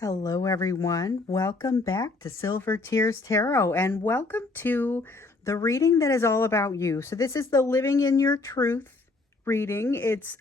Hello, everyone. Welcome back to Silver Tears Tarot, and welcome to the reading that is all about you. So, this is the Living in Your Truth reading. It's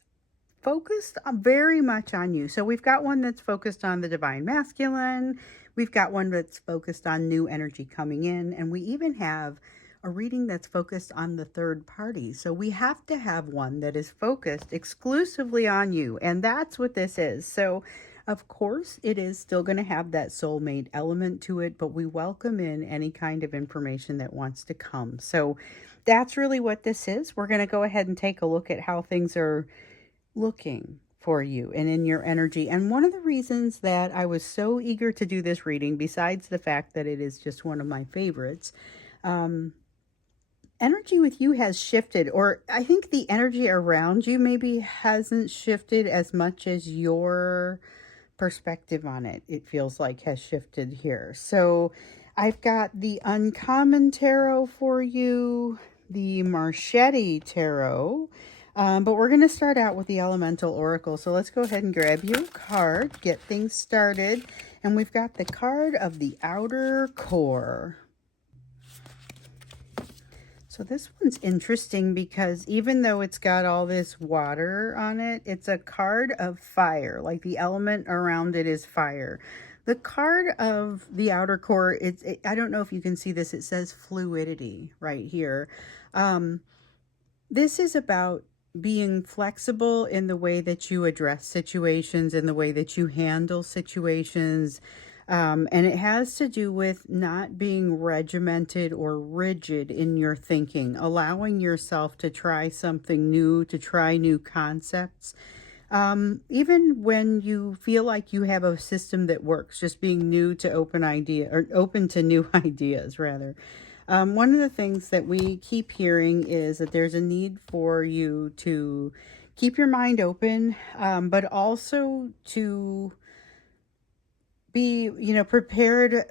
focused very much on you. So, we've got one that's focused on the divine masculine, we've got one that's focused on new energy coming in, and we even have a reading that's focused on the third party. So, we have to have one that is focused exclusively on you, and that's what this is. So, of course, it is still going to have that soulmate element to it, but we welcome in any kind of information that wants to come. So that's really what this is. We're going to go ahead and take a look at how things are looking for you and in your energy. And one of the reasons that I was so eager to do this reading, besides the fact that it is just one of my favorites, energy with you has shifted, or I think the energy around you maybe hasn't shifted as much as your perspective on it, it feels like, has shifted here. So I've got the Uncommon Tarot for you, the Marchetti Tarot, but we're going to start out with the Elemental Oracle. So let's go ahead and grab you a card, get things started. And we've got the card of the Outer Core. So this one's interesting because even though it's got all this water on it, it's a card of fire. Like the element around it is fire. The card of the Outer Core, I don't know if you can see this, it says fluidity right here. This is about being flexible in the way that you address situations, in the way that you handle situations. And it has to do with not being regimented or rigid in your thinking, allowing yourself to try something new, to try new concepts. Even when you feel like you have a system that works, just being new to open to new ideas rather. One of the things that we keep hearing is that there's a need for you to keep your mind open, but also to be, prepared.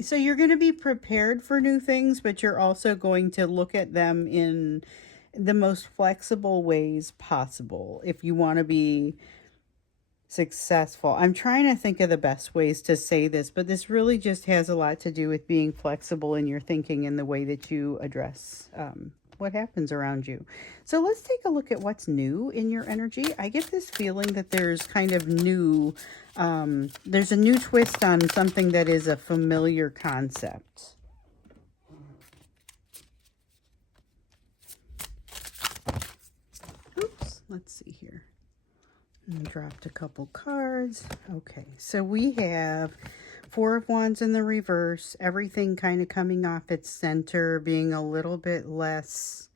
So you're going to be prepared for new things, but you're also going to look at them in the most flexible ways possible if you want to be successful. I'm trying to think of the best ways to say this, but this really just has a lot to do with being flexible in your thinking and the way that you address what happens around you. So let's take a look at what's new in your energy. I get this feeling that there's kind of new, there's a new twist on something that is a familiar concept. Oops, let's see here. And dropped a couple cards. Okay, so we have Four of Wands in the reverse, everything kind of coming off its center, being a little bit less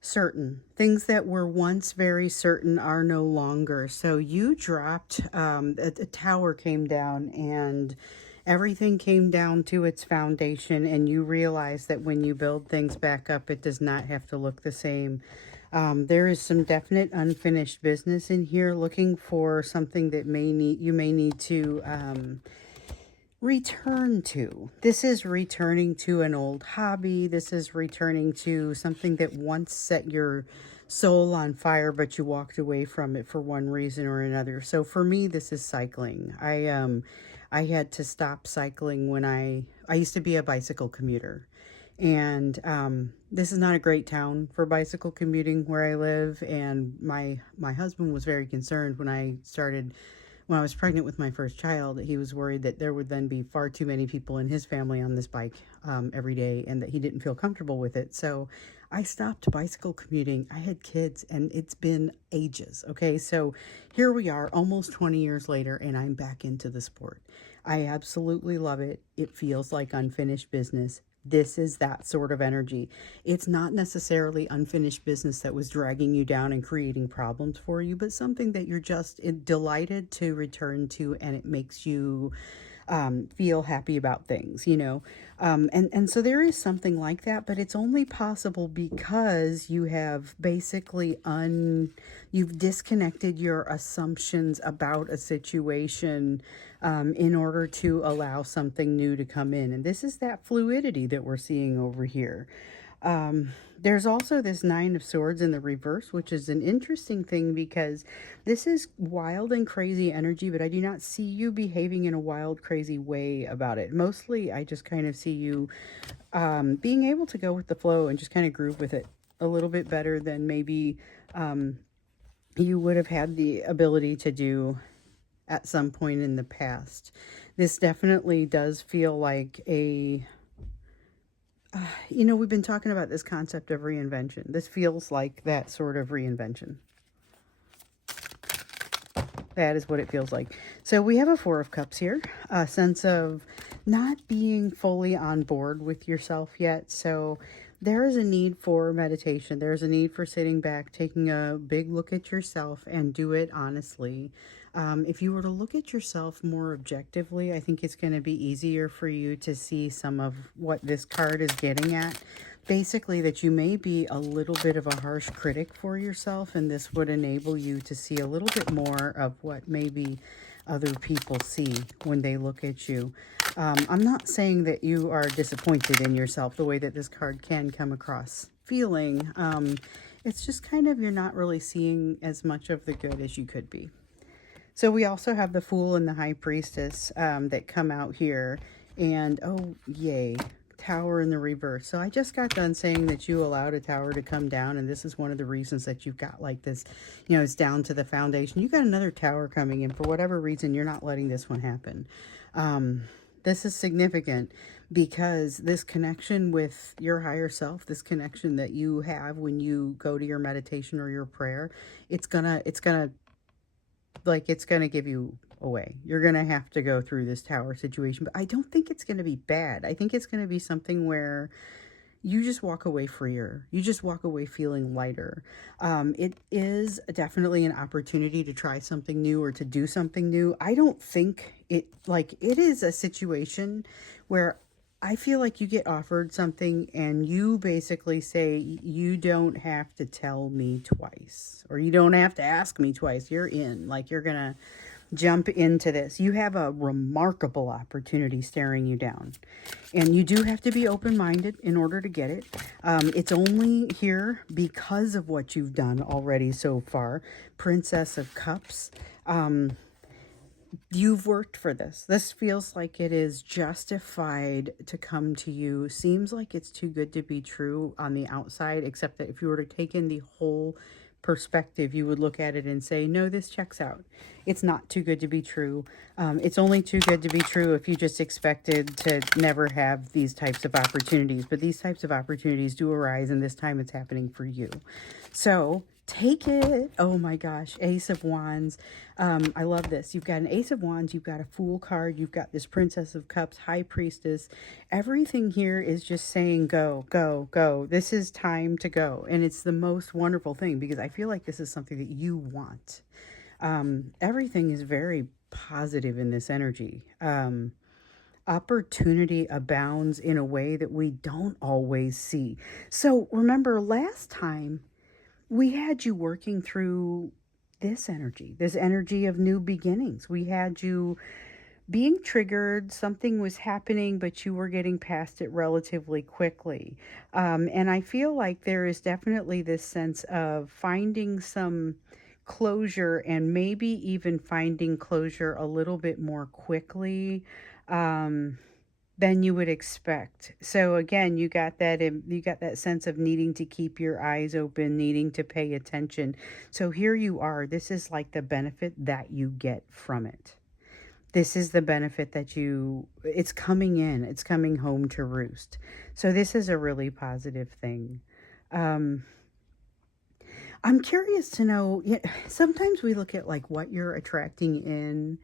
certain. Things that were once very certain are no longer. So you dropped, a tower came down and everything came down to its foundation, and you realize that when you build things back up, it does not have to look the same. There is some definite unfinished business in here, looking for something that you may need to return to. This is returning to an old hobby. This is returning to something that once set your soul on fire, but you walked away from it for one reason or another. So for me, this is cycling. I had to stop cycling when I used to be a bicycle commuter. And this is not a great town for bicycle commuting where I live. And my husband was very concerned when I was pregnant with my first child. He was worried that there would then be far too many people in his family on this bike every day, and that he didn't feel comfortable with it. So I stopped bicycle commuting. I had kids, and it's been ages. Okay, so here we are almost 20 years later, and I'm back into the sport. I absolutely love it. It feels like unfinished business. This is that sort of energy. It's not necessarily unfinished business that was dragging you down and creating problems for you, but something that you're just delighted to return to, and it makes you feel happy about things, and so there is something like that, but it's only possible because you have basically you've disconnected your assumptions about a situation in order to allow something new to come in. And this is that fluidity that we're seeing over here. There's also this Nine of Swords in the reverse, which is an interesting thing because this is wild and crazy energy, but I do not see you behaving in a wild, crazy way about it. Mostly, I just kind of see you being able to go with the flow and just kind of groove with it a little bit better than maybe you would have had the ability to do at some point in the past. This definitely does feel like a we've been talking about this concept of reinvention. This feels like that sort of reinvention. That is what it feels like. So we have a Four of Cups here, a sense of not being fully on board with yourself yet. So there is a need for meditation. There's a need for sitting back, taking a big look at yourself and do it honestly. If you were to look at yourself more objectively, I think it's going to be easier for you to see some of what this card is getting at. Basically, that you may be a little bit of a harsh critic for yourself, and this would enable you to see a little bit more of what maybe other people see when they look at you. I'm not saying that you are disappointed in yourself the way that this card can come across feeling. It's just kind of you're not really seeing as much of the good as you could be. So we also have the Fool and the High Priestess that come out here. And, oh, yay, Tower in the reverse. So I just got done saying that you allowed a tower to come down. And this is one of the reasons that you've got like this, it's down to the foundation. You got another tower coming in. For whatever reason, you're not letting this one happen. This is significant because this connection with your higher self, this connection that you have when you go to your meditation or your prayer, it's gonna give you away. You're going to have to go through this tower situation, but I don't think it's going to be bad. I think it's going to be something where you just walk away freer. You just walk away feeling lighter. It is definitely an opportunity to try something new or to do something new. I don't think it is a situation where I feel like you get offered something and you basically say, you don't have to tell me twice, or you don't have to ask me twice. You're in, like you're going to jump into this. You have a remarkable opportunity staring you down, and you do have to be open-minded in order to get it. It's only here because of what you've done already so far. Princess of Cups. You've worked for this. This feels like it is justified to come to you. Seems like it's too good to be true on the outside, except that if you were to take in the whole perspective, you would look at it and say, no, this checks out. It's not too good to be true. It's only too good to be true if you just expected to never have these types of opportunities. But these types of opportunities do arise, and this time it's happening for you. So take it. Oh my gosh. Ace of Wands. I love this. You've got an Ace of Wands. You've got a Fool card. You've got this Princess of Cups, High Priestess. Everything here is just saying go, go, go. This is time to go. And it's the most wonderful thing because I feel like this is something that you want. Everything is very positive in this energy. Opportunity abounds in a way that we don't always see. So remember last time, we had you working through this energy of new beginnings. We had you being triggered. Something was happening, but you were getting past it relatively quickly. And I feel like there is definitely this sense of finding some closure, and maybe even finding closure a little bit more quickly than you would expect. So again, you got that sense of needing to keep your eyes open, needing to pay attention. So here you are. This is like the benefit that you get from it. This is the benefit that it's coming in. It's coming home to roost. So this is a really positive thing. I'm curious to know, sometimes we look at like what you're attracting in.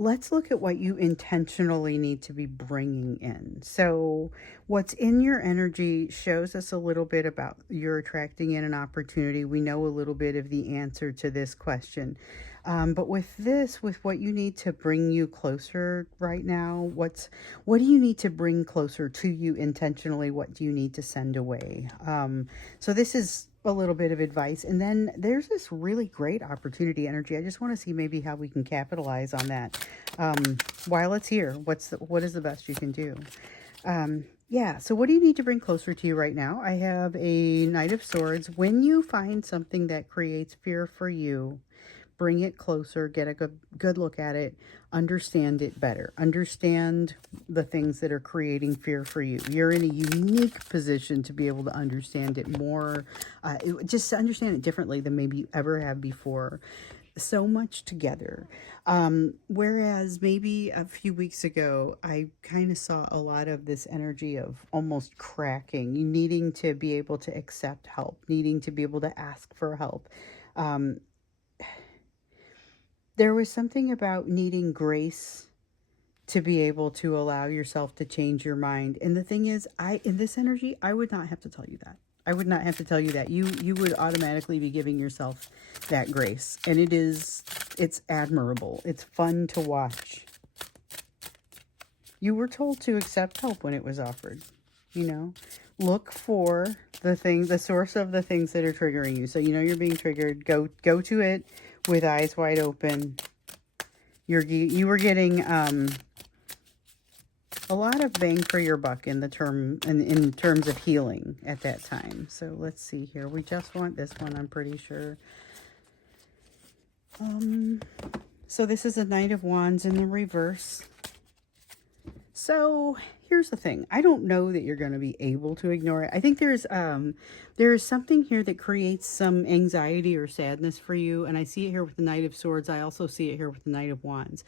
Let's look at what you intentionally need to be bringing in. So what's in your energy shows us a little bit about you're attracting in an opportunity. We know a little bit of the answer to this question. But with what you need to bring you closer right now, what do you need to bring closer to you intentionally? What do you need to send away? So this is a little bit of advice. And then there's this really great opportunity energy. I just want to see maybe how we can capitalize on that while it's here. What is the best you can do? Yeah, so what do you need to bring closer to you right now? I have a Knight of Swords. When you find something that creates fear for you, bring it closer, get a good look at it, understand it better. Understand the things that are creating fear for you. You're in a unique position to be able to understand it more, just to understand it differently than maybe you ever have before. So much together. Whereas maybe a few weeks ago, I kind of saw a lot of this energy of almost cracking, you needing to be able to accept help, needing to be able to ask for help. Um, there was something about needing grace to be able to allow yourself to change your mind. And the thing is, in this energy, I would not have to tell you that. I would not have to tell you that. You would automatically be giving yourself that grace. And it's admirable. It's fun to watch. You were told to accept help when it was offered. You know, look for the source of the things that are triggering you. So you know you're being triggered. Go to it with eyes wide open. You were getting a lot of bang for your buck in in terms of healing at that time. So let's see here. We just want this one, I'm pretty sure. So this is a Knight of Wands in the reverse. So here's the thing. I don't know that you're going to be able to ignore it. I think there is something here that creates some anxiety or sadness for you. And I see it here with the Knight of Swords. I also see it here with the Knight of Wands.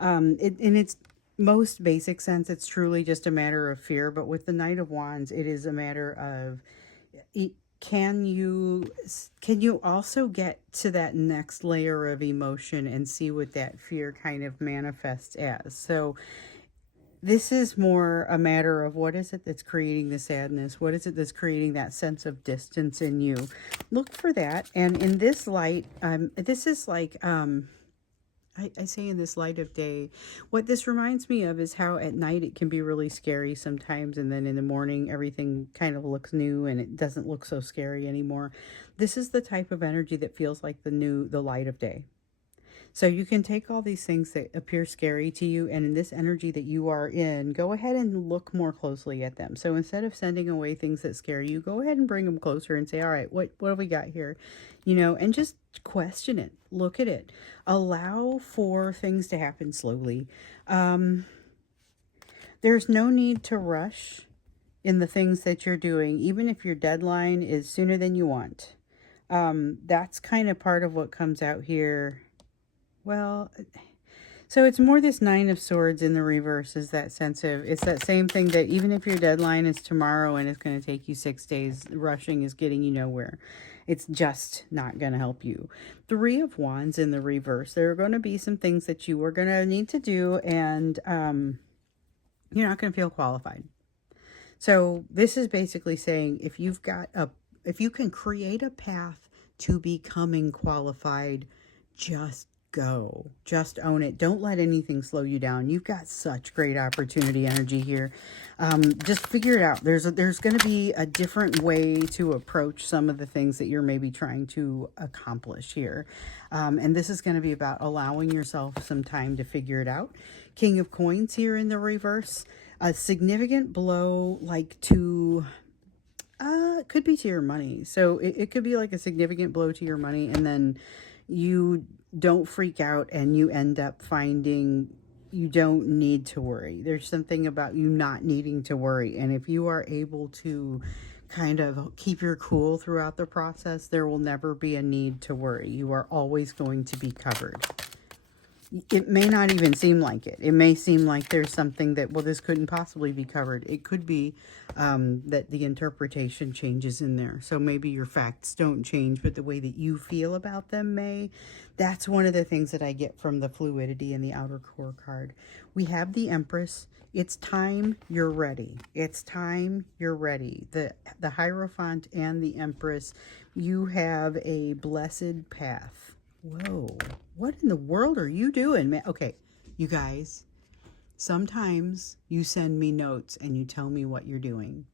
In its most basic sense, it's truly just a matter of fear. But with the Knight of Wands, it is a matter of can you also get to that next layer of emotion and see what that fear kind of manifests as. So this is more a matter of what is it that's creating the sadness? What is it that's creating that sense of distance in you? Look for that. And in this light, this is like, I say in this light of day, what this reminds me of is how at night it can be really scary sometimes. And then in the morning, everything kind of looks new and it doesn't look so scary anymore. This is the type of energy that feels like the light of day. So you can take all these things that appear scary to you, and in this energy that you are in, go ahead and look more closely at them. So instead of sending away things that scare you, go ahead and bring them closer and say, all right, what have we got here? You know, and just question it. Look at it. Allow for things to happen slowly. There's no need to rush in the things that you're doing, even if your deadline is sooner than you want. That's kind of part of what comes out here. Well, so it's more this Nine of Swords in the reverse is that sense of, it's that same thing that even if your deadline is tomorrow and it's going to take you 6 days, rushing is getting you nowhere. It's just not going to help you. Three of Wands in the reverse. There are going to be some things that you are going to need to do, and you're not going to feel qualified. So this is basically saying if you can create a path to becoming qualified, just go. Just own it. Don't let anything slow you down. You've got such great opportunity energy here. Just figure it out. There's going to be a different way to approach some of the things that you're maybe trying to accomplish here. And this is going to be about allowing yourself some time to figure it out. King of Coins here in the reverse. A significant blow, like to... it could be to your money. So it could be like a significant blow to your money, and then you don't freak out and you end up finding you don't need to worry. There's something about you not needing to worry. And if you are able to kind of keep your cool throughout the process, there will never be a need to worry. You are always going to be covered. It may not even seem like it. It may seem like there's something that, well, this couldn't possibly be covered. It could be that the interpretation changes in there. So maybe your facts don't change, but the way that you feel about them may. That's one of the things that I get from the fluidity in the outer core card. We have the Empress. It's time you're ready. It's time you're ready. The Hierophant and the Empress, you have a blessed path. Whoa, what in the world are you doing, man? Okay, you guys, sometimes you send me notes and you tell me what you're doing.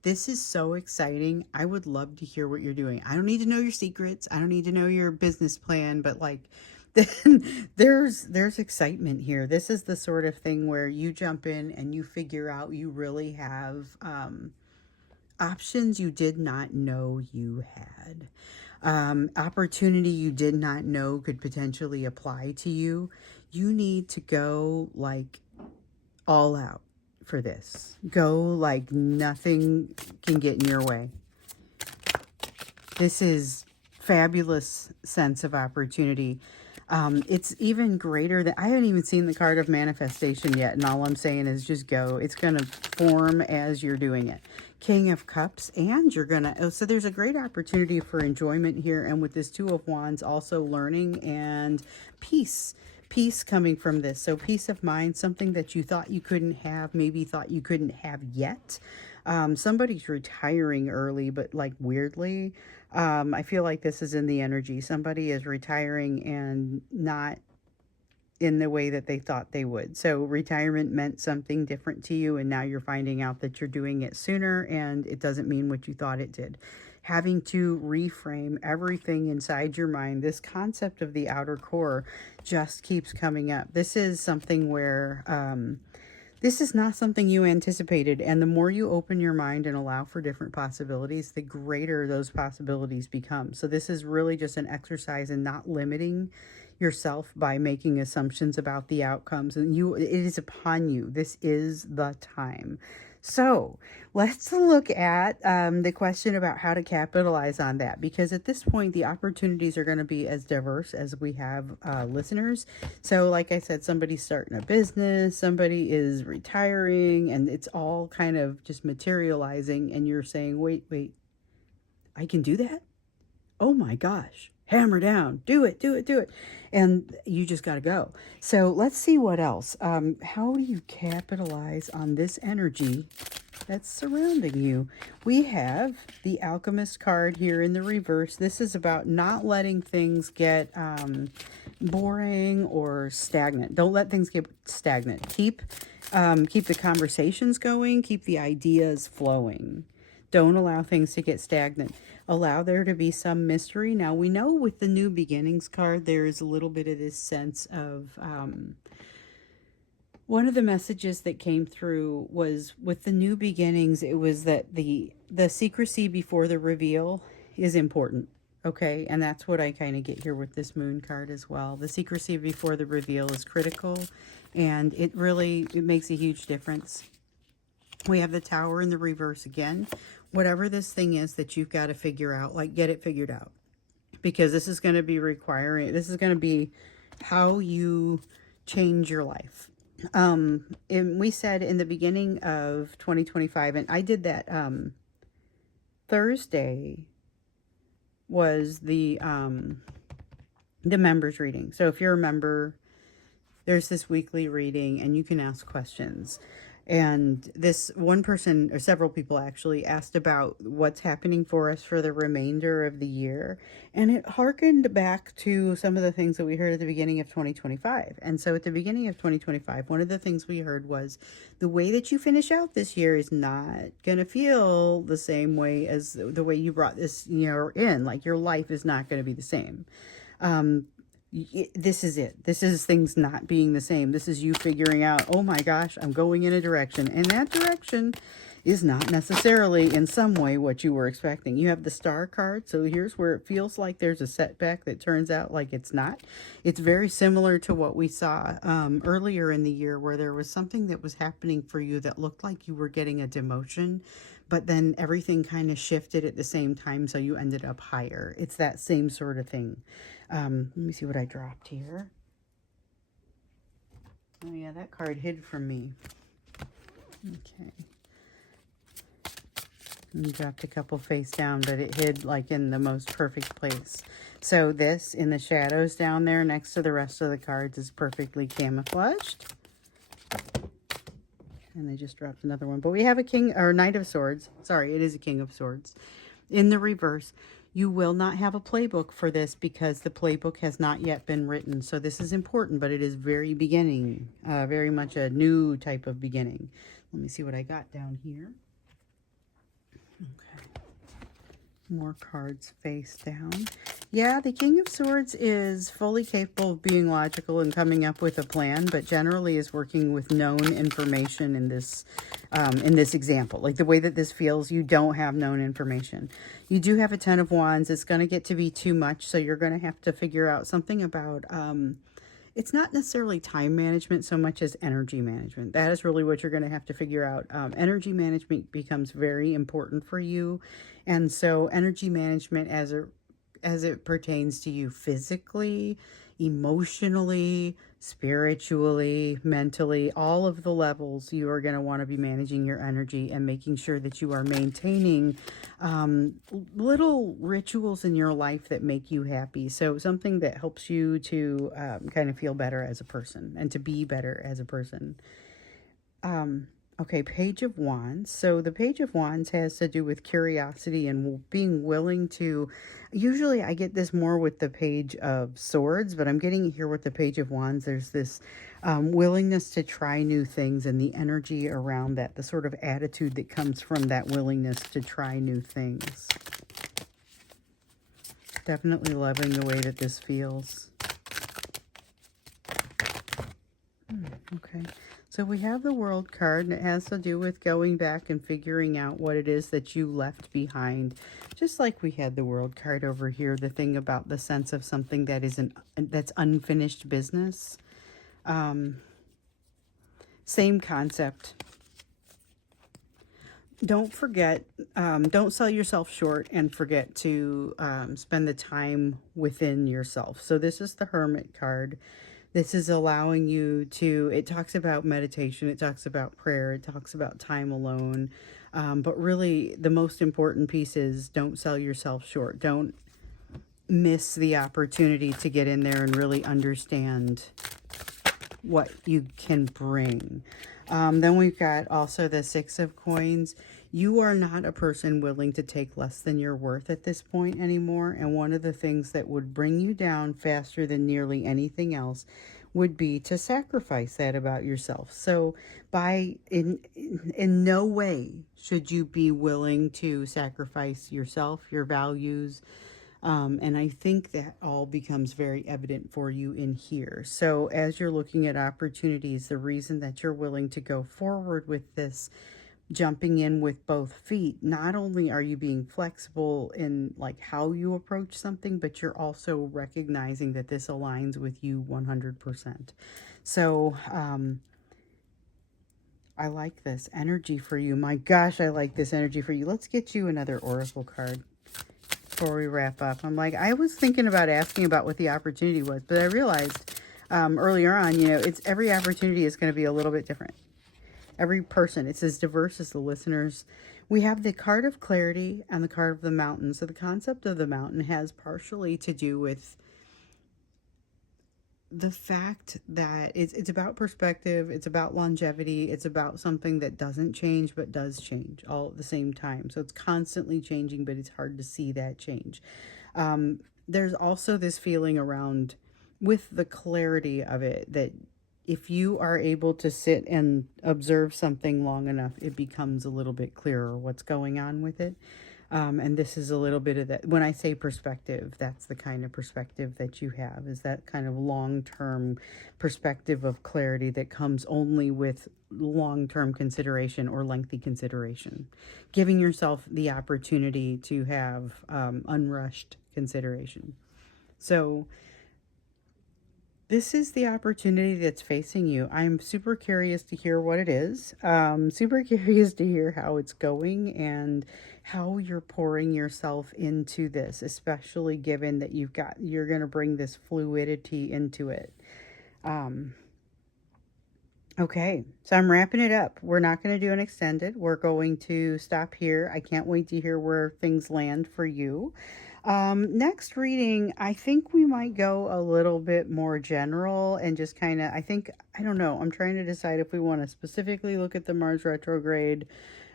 This is so exciting. I would love to hear what you're doing. I don't need to know your secrets. I don't need to know your business plan, but like, then there's excitement here. This is the sort of thing where you jump in and you figure out you really have options you did not know you had. Opportunity you did not know could potentially apply to you. You need to go like all out for this. Go like nothing can get in your way. This is fabulous sense of opportunity. It's even greater than, I haven't even seen the card of manifestation yet, and all I'm saying is just go. It's going to form as you're doing it. King of Cups, and you're going to, so there's a great opportunity for enjoyment here, and with this Two of Wands, also learning and peace. Peace coming from this. So peace of mind, something that you thought you couldn't have, maybe thought you couldn't have yet. Somebody's retiring early, but like weirdly, I feel like this is in the energy. Somebody is retiring and not in the way that they thought they would. So retirement meant something different to you, and now you're finding out that you're doing it sooner and it doesn't mean what you thought it did. Having to reframe everything inside your mind. This concept of the outer core just keeps coming up. This is something where this is not something you anticipated, and the more you open your mind and allow for different possibilities, the greater those possibilities become. So this is really just an exercise in not limiting yourself by making assumptions about the outcomes. And it is upon you. This is the time. So let's look at the question about how to capitalize on that, because at this point, the opportunities are going to be as diverse as we have listeners. So like I said, somebody's starting a business, somebody is retiring, and it's all kind of just materializing. And you're saying, wait, I can do that? Oh my gosh. Hammer down, do it. And you just got to go. So let's see what else. How do you capitalize on this energy that's surrounding you? We have the Alchemist card here in the reverse. This is about not letting things get boring or stagnant. Don't let things get stagnant. Keep the conversations going. Keep the ideas flowing. Don't allow things to get stagnant. Allow there to be some mystery. Now, we know with the New Beginnings card, there is a little bit of this sense of, one of the messages that came through was with the New Beginnings, it was that the secrecy before the reveal is important. Okay, and that's what I kind of get here with this Moon card as well. The secrecy before the reveal is critical, and it makes a huge difference. We have the Tower in the reverse again. Whatever this thing is that you've got to figure out, like, get it figured out. Because this is going to be this is going to be how you change your life. And we said in the beginning of 2025, and I did that Thursday was the members reading. So if you're a member, there's this weekly reading and you can ask questions. And this one person, or several people actually, asked about what's happening for us for the remainder of the year. And it harkened back to some of the things that we heard at the beginning of 2025. And so at the beginning of 2025, one of the things we heard was the way that you finish out this year is not going to feel the same way as the way you brought this year in. Like, your life is not going to be the same. This is it. This is things not being the same. This is you figuring out, oh my gosh, I'm going in a direction. And that direction is not necessarily in some way what you were expecting. You have the Star card. So here's where it feels like there's a setback that turns out like it's not. It's very similar to what we saw earlier in the year, where there was something that was happening for you that looked like you were getting a demotion, but then everything kind of shifted at the same time, so you ended up higher. It's that same sort of thing. Let me see what I dropped here. Oh yeah, that card hid from me. Okay. And dropped a couple face down, but it hid like in the most perfect place. So this in the shadows down there next to the rest of the cards is perfectly camouflaged. And they just dropped another one. But we have a Knight of Swords. Sorry, it is a King of Swords. In the reverse. You will not have a playbook for this because the playbook has not yet been written. So this is important, but it is very beginning. Very much a new type of beginning. Let me see what I got down here. Okay. More cards face down. Yeah, the King of Swords is fully capable of being logical and coming up with a plan, but generally is working with known information in this example. Like the way that this feels, you don't have known information. You do have a Ten of Wands. It's going to get to be too much, so you're going to have to figure out something about... it's not necessarily time management so much as energy management. That is really what you're going to have to figure out. Energy management becomes very important for you. And so energy management as it pertains to you physically, emotionally, spiritually, mentally, all of the levels, you are going to want to be managing your energy and making sure that you are maintaining little rituals in your life that make you happy. So something that helps you to kind of feel better as a person and to be better as a person. Okay, Page of Wands. So the Page of Wands has to do with curiosity and being willing to... Usually I get this more with the Page of Swords, but I'm getting it here with the Page of Wands. There's this willingness to try new things and the energy around that, the sort of attitude that comes from that willingness to try new things. Definitely loving the way that this feels. Okay. So we have the World card, and it has to do with going back and figuring out what it is that you left behind. Just like we had the World card over here, the thing about the sense of something that that's unfinished business. Same concept. Don't forget, don't sell yourself short and forget to spend the time within yourself. So this is the Hermit card. This is allowing you to, it talks about meditation, it talks about prayer, it talks about time alone. But really, the most important piece is don't sell yourself short. Don't miss the opportunity to get in there and really understand what you can bring. Then we've got also the Six of Coins. You are not a person willing to take less than your worth at this point anymore. And one of the things that would bring you down faster than nearly anything else would be to sacrifice that about yourself. So in no way should you be willing to sacrifice yourself, your values. And I think that all becomes very evident for you in here. So as you're looking at opportunities, the reason that you're willing to go forward with this, jumping in with both feet, not only are you being flexible in like how you approach something, but you're also recognizing that this aligns with you 100%. So, I like this energy for you. My gosh, I like this energy for you. Let's get you another Oracle card before we wrap up. I'm like, I was thinking about asking about what the opportunity was, but I realized earlier on, you know, every opportunity is going to be a little bit different. Every person, it's as diverse as the listeners. We have the card of clarity and the card of the mountain. So the concept of the mountain has partially to do with the fact that it's about perspective, it's about longevity, it's about something that doesn't change but does change all at the same time. So it's constantly changing, but it's hard to see that change. There's also this feeling around with the clarity of it that if you are able to sit and observe something long enough, it becomes a little bit clearer what's going on with it. And this is a little bit of that. When I say perspective, that's the kind of perspective that you have, is that kind of long-term perspective of clarity that comes only with long-term consideration or lengthy consideration. Giving yourself the opportunity to have unrushed consideration. So this is the opportunity that's facing you. I'm super curious to hear what it is. Super curious to hear how it's going and how you're pouring yourself into this, especially given that you're going to bring this fluidity into it. Okay, so I'm wrapping it up. We're not going to do an extended. We're going to stop here. I can't wait to hear where things land for you. Next reading, I think we might go a little bit more general and just kind of, I don't know, I'm trying to decide if we want to specifically look at the Mars retrograde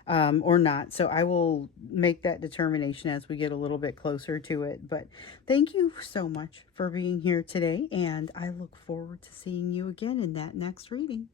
or not. So I will make that determination as we get a little bit closer to it. But thank you so much for being here today, and I look forward to seeing you again in that next reading.